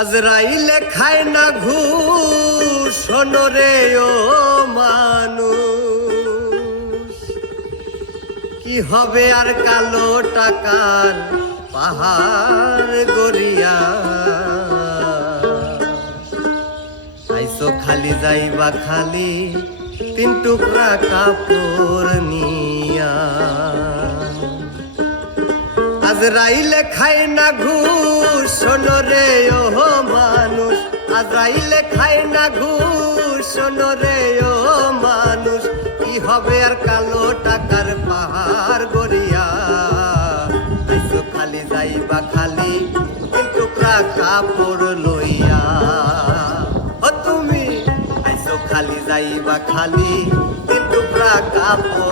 আজরাইলে খায় না ঘুষ রে ও মানুষ। কি হবে আর কালো টাকার পাহাড় গড়িয়া? আইসো খালি যাইবা খালি তিন টুকরা কাপড় নিয়া। আজরাইলে খাই না ঘুষ রে ও মানুষ। আজরাইলে খাই না ঘুষ রে ও মানুষ। কি হবে আর কালো টাকার পাহাড় গড়িয়া? খালি যাইবা খালি টুকরা কাপড় লইয়া। ও তুমি, আইসো খালি যাইবা খালি টুকরা কাপড়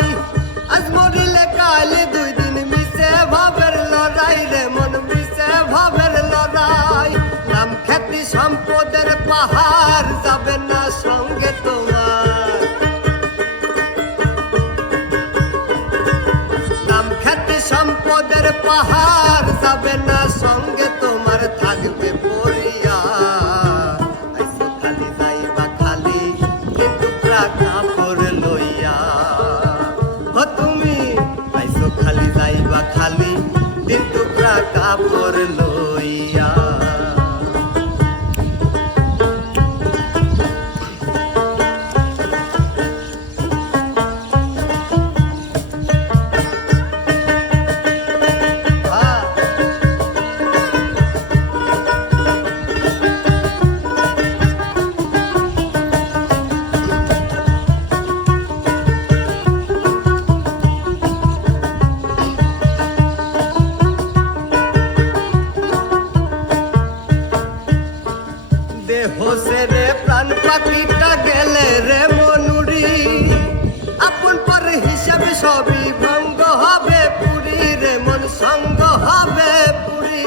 সম্পদের পাহাড় যাবে না সঙ্গে তোমার থাকবে পরিয়া দেহ রে প্রাণ পাখিটা গেলে রে মনুরি। আপন পর হিসাবে সবই ভঙ্গ হবে পুরী রে, মন সঙ্গ হবে পুরি।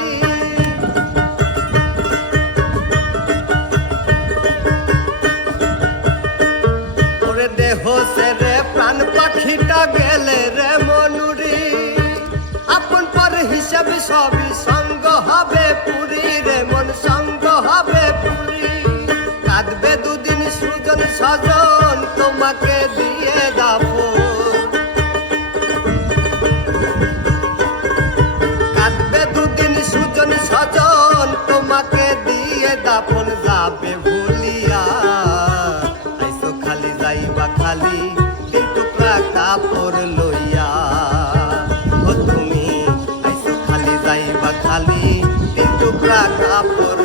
ওরে দেহ রে সুজন তোমাকে দিয়ে খালি যাইবা খালি কাপড় লইয়া। ও তুমি খালি যাইবা খালি তিন কাপড়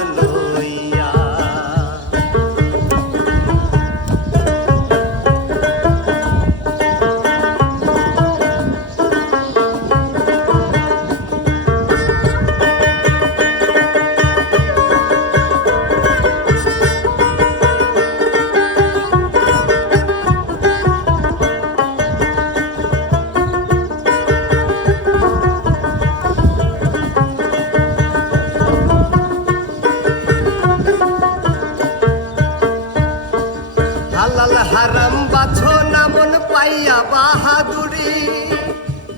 হারাম বাছো না মন পাইয়া বাহাদুরি।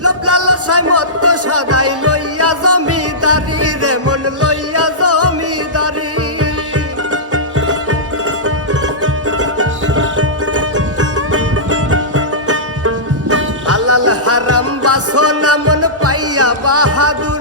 লোকলালসায় মত সদাই লইয়া জমিদারি রে, মন লইয়া জমিদারি। হালাল হারাম বাছো না মন পাইয়া বাহাদুরি।